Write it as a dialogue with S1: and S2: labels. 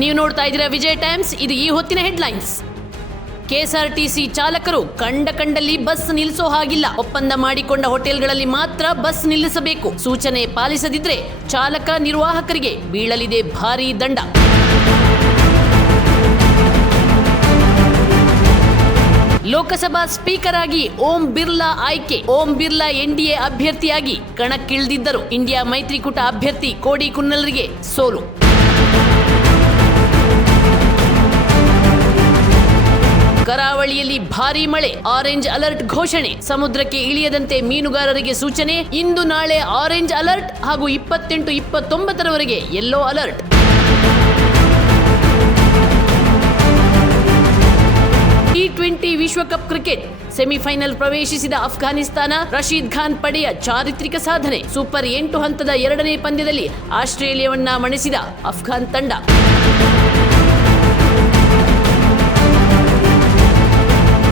S1: ನೀವು ನೋಡ್ತಾ ಇದ್ದೀರಾ ವಿಜಯ್ ಟೈಮ್ಸ್. ಇದು ಈ ಹೊತ್ತಿನ ಹೆಡ್ಲೈನ್ಸ್. ಕೆಎಸ್ಆರ್ಟಿಸಿ ಚಾಲಕರು ಕಂಡ ಕಂಡಲ್ಲಿ ಬಸ್ ನಿಲ್ಲಿಸೋ ಹಾಗಿಲ್ಲ. ಒಪ್ಪಂದ ಮಾಡಿಕೊಂಡ ಹೋಟೆಲ್ಗಳಲ್ಲಿ ಮಾತ್ರ ಬಸ್ ನಿಲ್ಲಿಸಬೇಕು. ಸೂಚನೆ ಪಾಲಿಸದಿದ್ರೆ ಚಾಲಕ ನಿರ್ವಾಹಕರಿಗೆ ಬೀಳಲಿದೆ ಭಾರೀ ದಂಡ. ಲೋಕಸಭಾ ಸ್ಪೀಕರ್ ಆಗಿ ಓಂ ಬಿರ್ಲಾ ಆಯ್ಕೆ. ಓಂ ಬಿರ್ಲಾ ಎನ್ಡಿಎ ಅಭ್ಯರ್ಥಿಯಾಗಿ ಕಣಕ್ಕಿಳಿದಿದ್ದರು. ಇಂಡಿಯಾ ಮೈತ್ರಿಕೂಟ ಅಭ್ಯರ್ಥಿ ಕೋಡಿ ಕುನ್ನಲ್ರಿಗೆ ಸೋಲು. ಕರಾವಳಿಯಲ್ಲಿ ಭಾರೀ ಮಳೆ, ಆರೆಂಜ್ ಅಲರ್ಟ್ ಘೋಷಣೆ. ಸಮುದ್ರಕ್ಕೆ ಇಳಿಯದಂತೆ ಮೀನುಗಾರರಿಗೆ ಸೂಚನೆ, ಇಂದು ನಾಳೆ ಆರೆಂಜ್ ಅಲರ್ಟ್ ಹಾಗೂ ಇಪ್ಪತ್ತೆಂಟು ಇಪ್ಪತ್ತೊಂಬತ್ತರವರೆಗೆ ಯೆಲ್ಲೋ ಅಲರ್ಟ್. ಟಿ ಟ್ವೆಂಟಿ ವಿಶ್ವಕಪ್ ಕ್ರಿಕೆಟ್, ಸೆಮಿಫೈನಲ್ ಪ್ರವೇಶಿಸಿದ ಅಫ್ಘಾನಿಸ್ತಾನ, ರಶೀದ್ ಖಾನ್ ಪಡೆಯ ಚಾರಿತ್ರಿಕ ಸಾಧನೆ. ಸೂಪರ್ ಎಂಟು ಹಂತದ ಎರಡನೇ ಪಂದ್ಯದಲ್ಲಿ ಆಸ್ಟ್ರೇಲಿಯಾವನ್ನ ಮಣಿಸಿದ ಅಫ್ಘಾನ್ ತಂಡ.